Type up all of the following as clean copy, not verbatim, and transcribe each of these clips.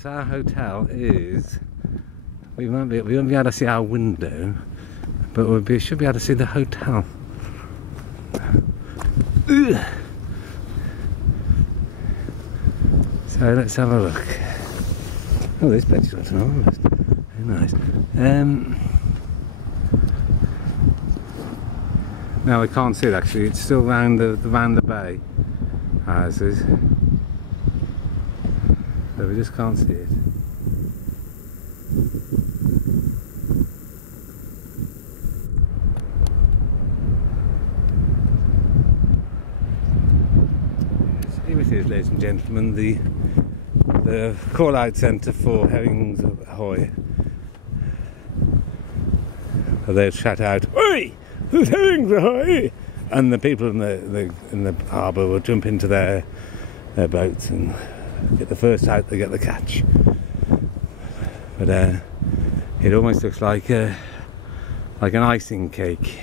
yes, our hotel is... We won't be able to see our window, but we should be able to see the hotel. Ugh. So let's have a look. Oh, this bench is got an armrest. Very nice. No, we can't see it actually. It's still round the bay houses, so we just can't see it. Here it is, ladies and gentlemen, the call-out centre for herrings ahoy. So they'll shout out, "Oi! There's herrings ahoy!" And the people in the harbour will jump into their boats and get the first out, they get the catch. But it almost looks like an icing cake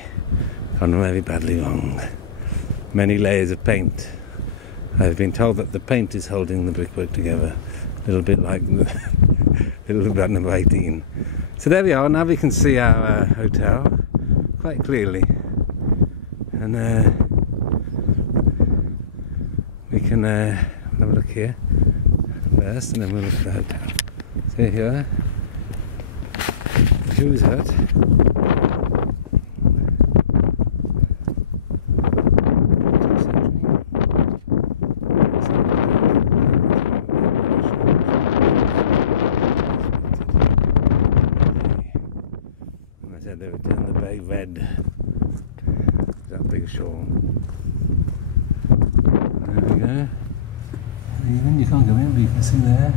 gone very badly wrong. Many layers of paint. I've been told that the paint is holding the brickwork together, a little bit like number 18. So there we are. Now we can see our hotel quite clearly, and we can have a look here first, and then we'll look at the hotel. So here, the Jews hut. They would turn the bay red. That big shawl. There we go. Even you can't go in, but you can see there.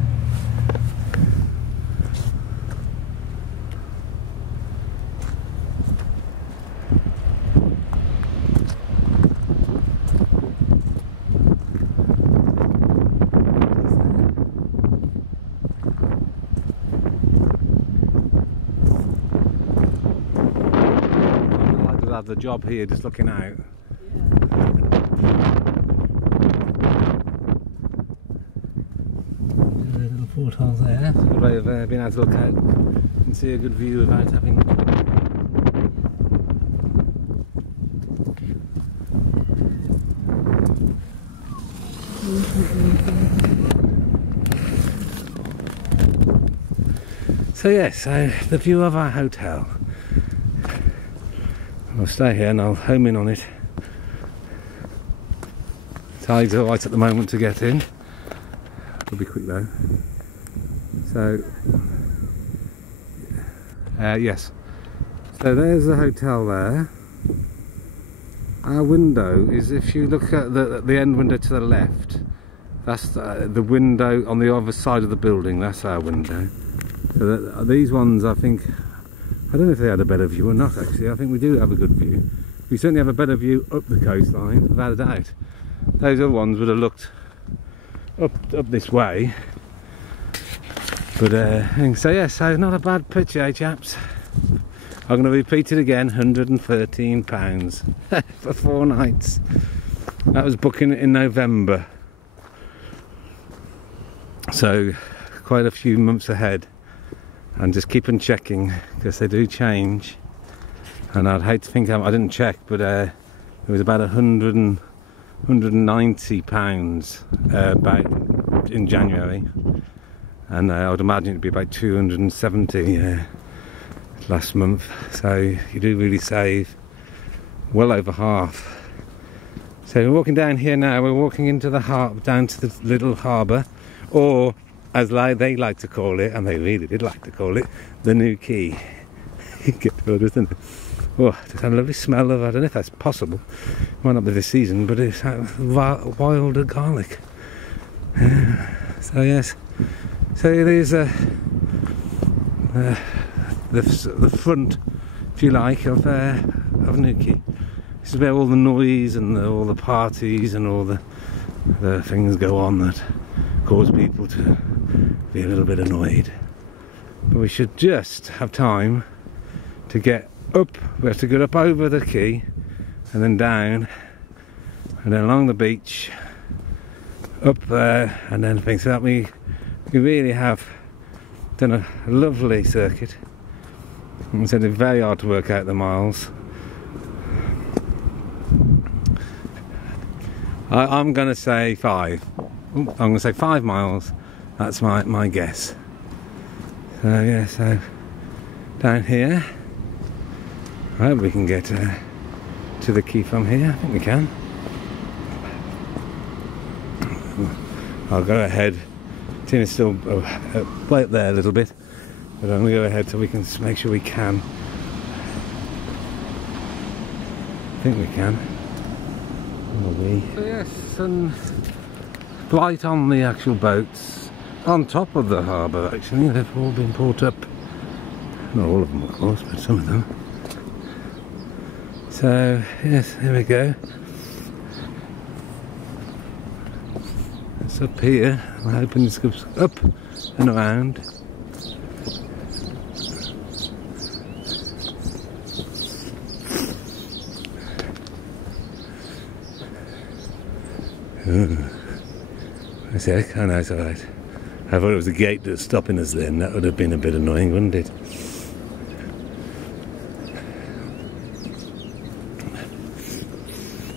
The job here, just looking out. Yeah. There's little portholes there. It's a good way of being able to look out and see a good view without having. So yes, the view of our hotel. I'll stay here and I'll home in on it. Tide's alright at the moment to get in. It'll be quick though. So, yes. So there's the hotel there. Our window is, if you look at the end window to the left, that's the window on the other side of the building. That's our window. So these ones, I think, I don't know if they had a better view or not actually. I think we do have a good view. We certainly have a better view up the coastline, without a doubt. Those other ones would have looked up this way. But so yes, so not a bad picture, eh, chaps? I'm going to repeat it again, £113 for 4 nights. That was booking in November. So quite a few months ahead. And just keep on checking, because they do change. And I'd hate to think, I didn't check, but it was about £190 about in January, and I would imagine it'd be about 270 last month. So you do really save well over half. So we're walking down here now. We're walking into the harbour, down to the little harbour, or as they like to call it, and they really did like to call it, the Newquay. Get to it, doesn't it? Oh, just had a lovely smell of, I don't know if that's possible, might not be this season, but it's wild garlic. So yes, so there's the front, if you like, of Newquay. This is where all the noise and all the parties and all the things go on that cause people to be a little bit annoyed. But we should just have time to get up. We have to get up over the quay and then down and then along the beach up there and then things. So that we we really have done a lovely circuit. It's very hard to work out the miles. I'm going to say 5. I'm going to say 5 miles. That's my guess. So yeah, so down here. I hope we can get to the quay from here. I think we can. I'll go ahead. Tina's still way up there a little bit, but I'm going to go ahead so we can make sure we can. I think we can. So yes, some light on the actual boats on top of the harbour. Actually, they've all been brought up. Not all of them, of course, but some of them. So yes, here we go. It's up here. I'm hoping this goes up and around. I say, oh no, it's alright. I thought it was the gate that was stopping us then. That would have been a bit annoying, wouldn't it?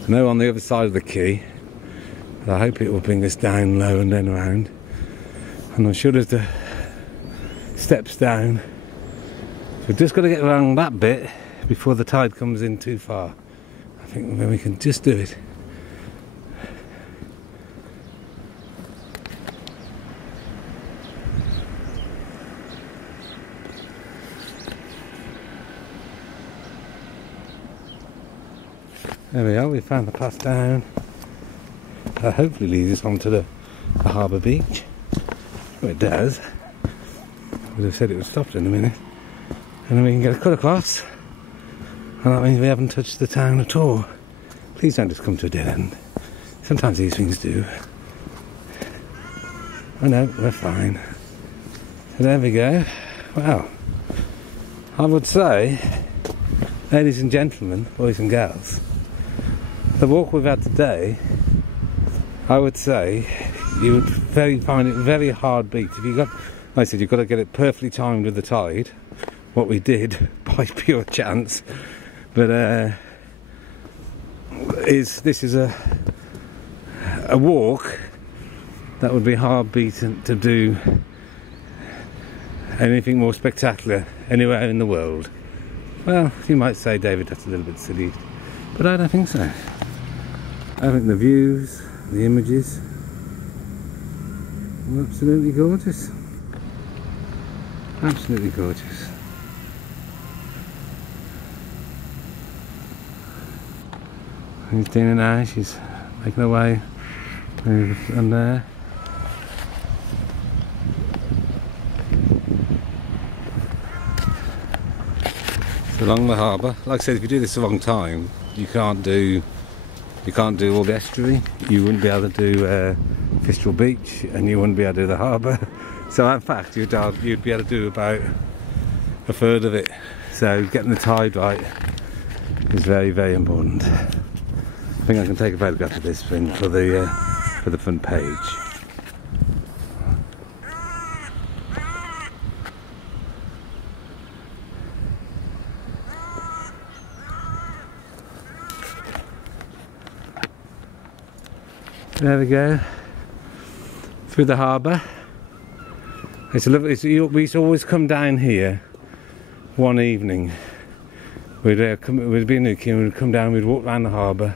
No, on the other side of the quay. I hope it will bring us down low and then around. And I'm sure there's the steps down. We've just got to get around that bit before the tide comes in too far. I think then we can just do it. There we are, we found the path down. That hopefully leads us onto the harbour beach. Well, it does. I would have said it would stop in a minute. And then we can get a cut across. And that means we haven't touched the town at all. Please don't just come to a dead end. Sometimes these things do. Oh no, we're fine. So there we go. Well, I would say, ladies and gentlemen, boys and girls, the walk we've had today, I would say you would find it very hard beat. If you got, like I said, you've got to get it perfectly timed with the tide. What we did by pure chance, but this is a walk that would be hard beaten to do anything more spectacular anywhere in the world. Well, you might say, David, that's a little bit silly, but I don't think so. I think the views, the images, are absolutely gorgeous. Absolutely gorgeous. Here's Dina now, she's making her way on there. It's along the harbour. Like I said, if you do this a long time, you can't do all the estuary. You wouldn't be able to do Fistral Beach, and you wouldn't be able to do the harbour. So in fact, you'd be able to do about a third of it. So getting the tide right is very, very important. I think I can take a photograph of this thing for the front page. There we go, through the harbour. It's a lovely. We used to always come down here one evening. We'd be in Newquay and we'd come down. We'd walk around the harbour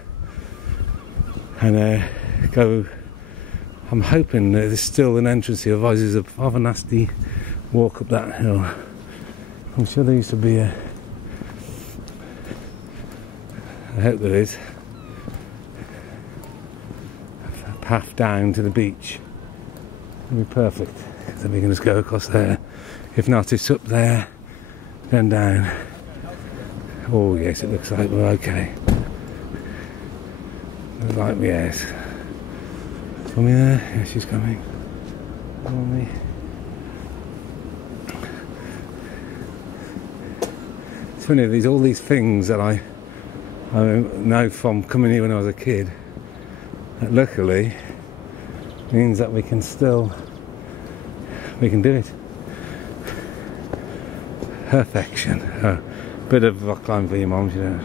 and go. I'm hoping that there's still an entrance here. Otherwise, there's a nasty walk up that hill. I'm sure there used to be a. I hope there is. Path down to the beach. It'll be perfect. Then we can just go across there. If not, it's up there, then down. Oh yes, it looks like we're okay. Looks like yes. Coming there? Yeah, she's coming. On me. It's funny, there's all these things that I know from coming here when I was a kid. That luckily means that we can still we can do it. Perfection. Oh, bit of rock climb for your mum, you know.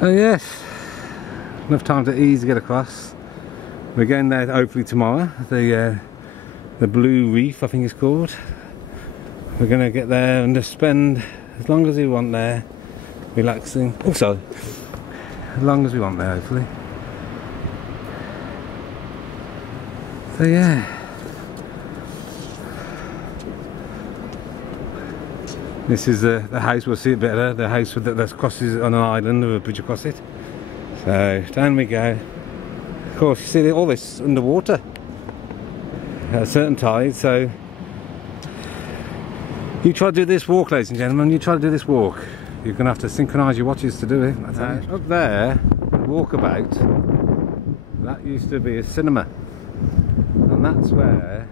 Oh yes, enough time to easily get across. We're going there hopefully tomorrow. The Blue Reef, I think it's called. We're going to get there and just spend as long as we want there, relaxing. Oh, sorry. As long as we want there, hopefully. So yeah. This is the house, we'll see it better, the house that crosses on an island with a bridge across it. So, down we go. Of course, you see all this underwater at a certain tide, so you try to do this walk, ladies and gentlemen, you try to do this walk. You're going to have to synchronise your watches to do it. Up there, walkabout, that used to be a cinema. And that's where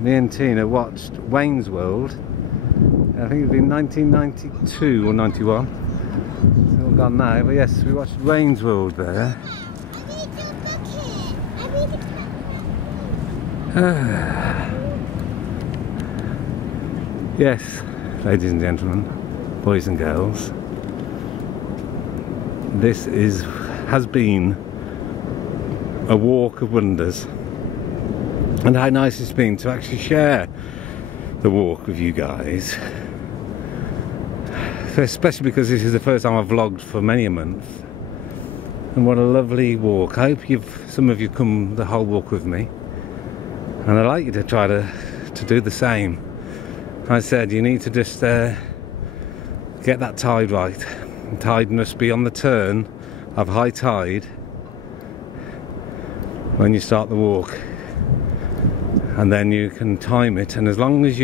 me and Tina watched Wayne's World. I think it'd been 1992 or 91. It's all gone now, but yes, we watched Wayne's World there. Yes, ladies and gentlemen, boys and girls, this has been a walk of wonders, and how nice it's been to actually share the walk with you guys, especially because this is the first time I've vlogged for many a month. And what a lovely walk. I hope some of you come the whole walk with me, and I'd like you to try to do the same. I said you need to just get that tide right. The tide must be on the turn of high tide when you start the walk, and then you can time it, and as long as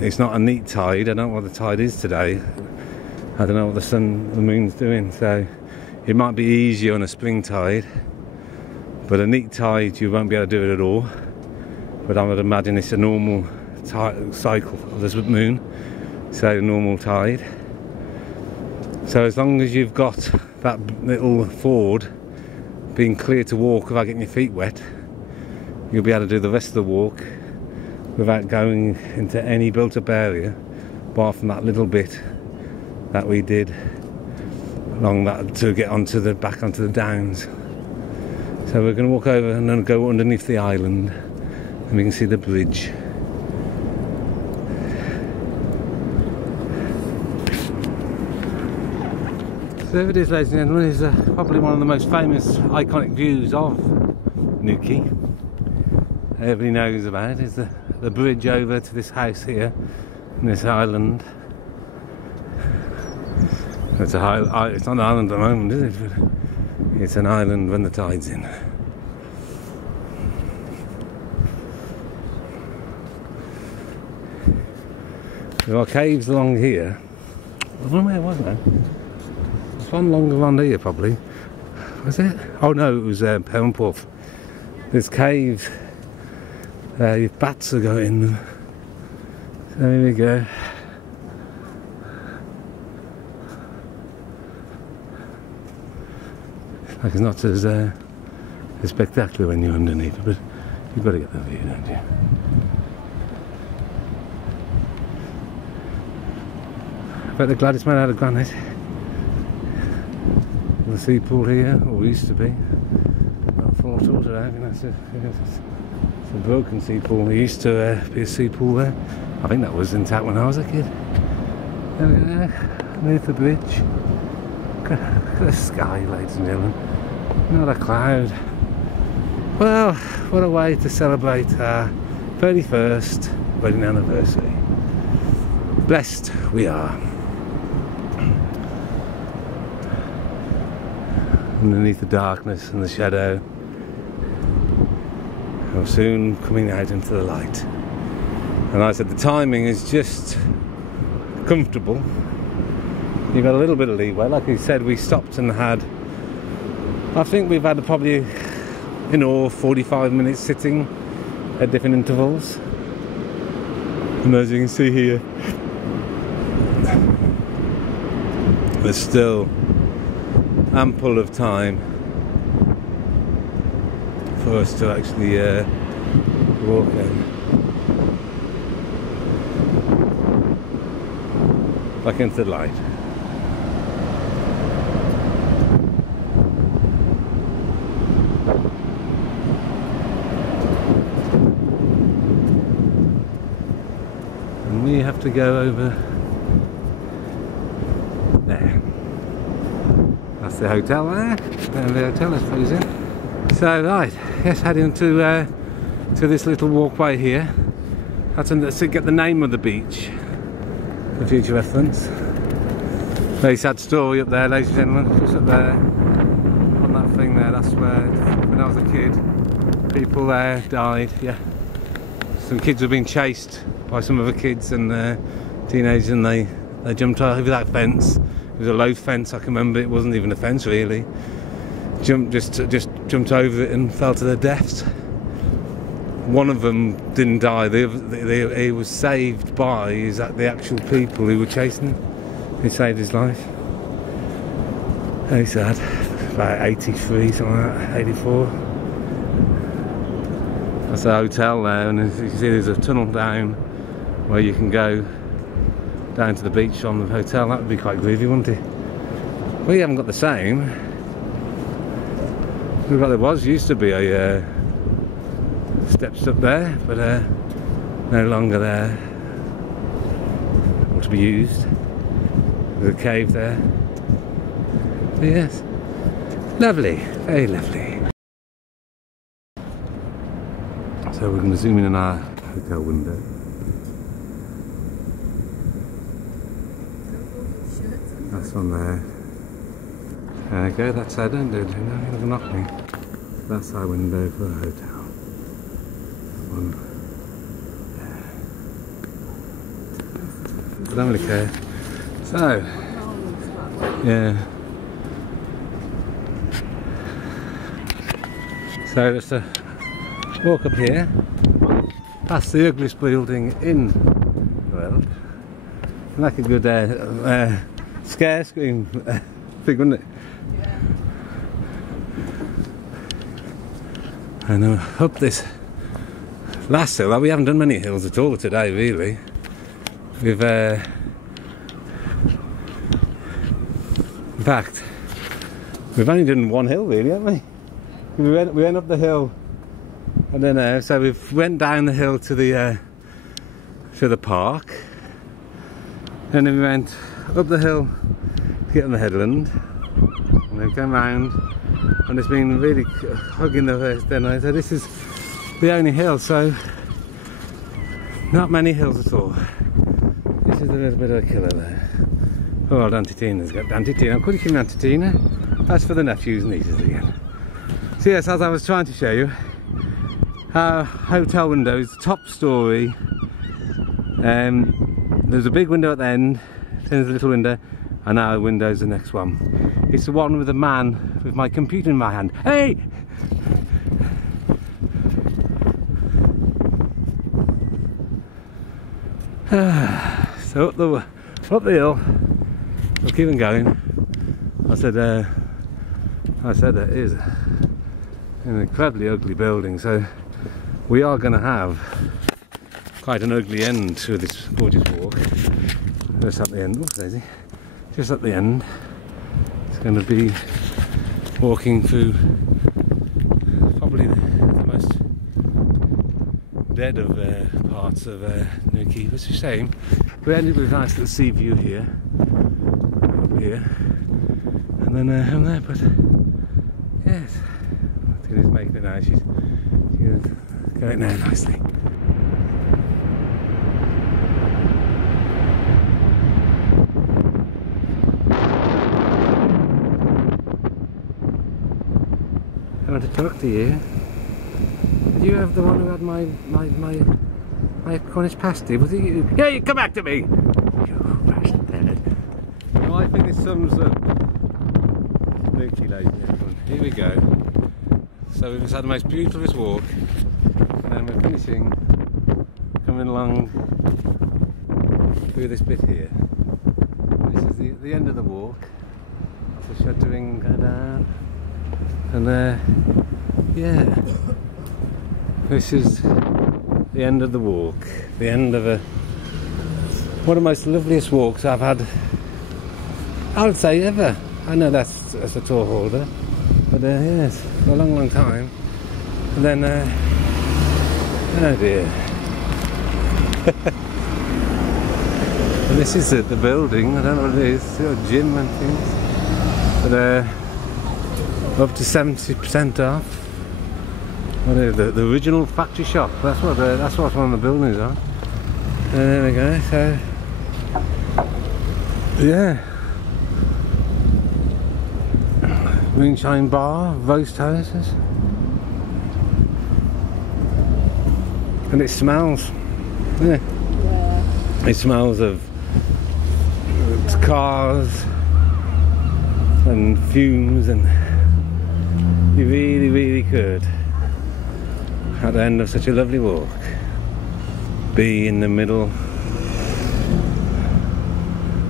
it's not a neat tide. I don't know what the tide is today. I don't know what the moon's doing, so it might be easier on a spring tide, but a neat tide you won't be able to do it at all. But I would imagine it's a normal cycle of the moon, so normal tide. So as long as you've got that little ford being clear to walk without getting your feet wet, you'll be able to do the rest of the walk without going into any built-up area, apart from that little bit that we did along that to get back onto the downs. So we're going to walk over and then go underneath the island, and we can see the bridge. So there it is, ladies and gentlemen. It's probably one of the most famous, iconic views of Newquay. Everybody knows about it. It's the bridge over to this house here, in this island. It's not an island at the moment, is it? But it's an island when the tide's in. There are caves along here. I don't know where it was now. There's one along around here probably. Was it? Oh no, it was Permanporth. There's caves. Bats are going. So there we go. Like it's not as spectacular when you're underneath, but you've got to get the view, don't you? I bet they're glad it's made out of granite. The sea pool here, or used to be, not full of water. I think that's it's a broken sea pool. There used to be a sea pool there. I think that was intact when I was a kid. There we go, underneath the bridge. Look at the sky, ladies and gentlemen. Not a cloud. Well, what a way to celebrate our 31st wedding anniversary. Blessed we are. Underneath the darkness and the shadow, we're soon coming out into the light. And I said the timing is just comfortable. You've got a little bit of leeway. Like I said, we stopped and I think we've had probably in all 45 minutes sitting at different intervals. And as you can see here, there's still ample of time for us to actually walk in. Back into the light. And we have to go over there. That's the hotel there. And the hotel is closing. So right, yes, heading to this little walkway here. That's to get the name of the beach for future reference. Very sad story up there, ladies and gentlemen. Just up there on that thing there. That's where, when I was a kid, people there died. Yeah, some kids were being chased by some other kids and teenagers, and they jumped over that fence. It was a low fence, I can remember. It wasn't even a fence really. Just jumped over it and fell to their deaths. One of them didn't die. He was saved by the actual people who were chasing him. He saved his life. Very sad. About 83, something like that, 84. That's a hotel there, and as you can see, there's a tunnel down where you can go down to the beach from the hotel. That would be quite groovy, wouldn't it? We haven't got the same. There used to be a steps up there, but no longer there, or to be used. There's a cave there. But yes, lovely, very lovely. So we're going to zoom in on our hotel window. That's on there. There we go, that's our don't do it. No, you're going to knock me. That's our window for the hotel. One there. Don't really care. So, yeah. So let's walk up here, past the ugliest building in the world. Like a good scare screen thing, wouldn't it? Yeah. And up this last hill. We haven't done many hills at all today, really. We've in fact, we've only done one hill, really, haven't we? We went up the hill, and then so we went down the hill to the park, and then we went up the hill to get on the headland, and then came round, and it's been really hugging the first. Then I said, this is the only hill, so not many hills at all. This is a little bit of a killer there. Oh, old Auntie Tina's got Auntie Tina. I'm calling him Auntie Tina. That's for the nephews and nieces again. So yes, as I was trying to show you, our hotel windows, top story. There's a big window at the end, then there's a little window, and our window's the next one. It's the one with the man with my computer in my hand. Hey! So up the hill, we'll keep on going. I said that is an incredibly ugly building, so we are going to have quite an ugly end to this gorgeous walk. Just at the end, oops, Daisy. Just at the end, it's going to be walking through probably the most dead of parts of Newquay. It's a shame. We ended with a nice little sea view here, up here, and then from there. But yes, Tina's making it now. She's going there nicely. I want to talk to you. Did you have the one who had my Cornish pasty? Was it you? Yeah, you come back to me! You bastard. No, I think this sums up Newquay, ladies and gentlemen. Here we go. So we've just had the most beautiful walk, and then we're finishing, coming along through this bit here. This is the end of the walk. The shuttering going down. And yeah, this is the end of the walk, the end of one of the most loveliest walks I've had, I would say, ever. I know that's a tour holder, but yes, for a long time. And then, oh dear. And this is the building, I don't know what it is, it's got a gym and things, but up to 70% off. What is the original factory shop? That's what one of the buildings are. And there we go. So yeah, moonshine bar, roast houses, and it smells. Yeah, it smells of cars and fumes, and you really could, at the end of such a lovely walk, be in the middle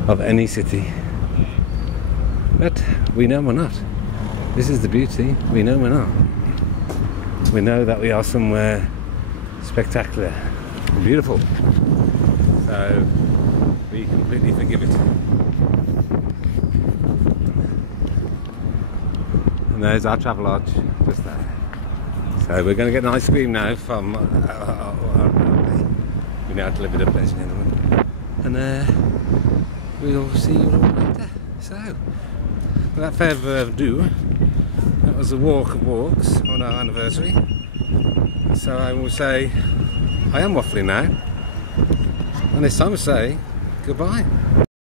of any city. But we know we're not. This is the beauty. We know we're not. We know that we are somewhere spectacular and beautiful. So we completely forgive it. And there's our travel lodge, just there. So we're going to get an ice cream now from we now delivered up, ladies and gentlemen, and we'll see you all later. So without further ado, that was a walk of walks on our anniversary. So I will say I am waffling now, and it's time to say goodbye.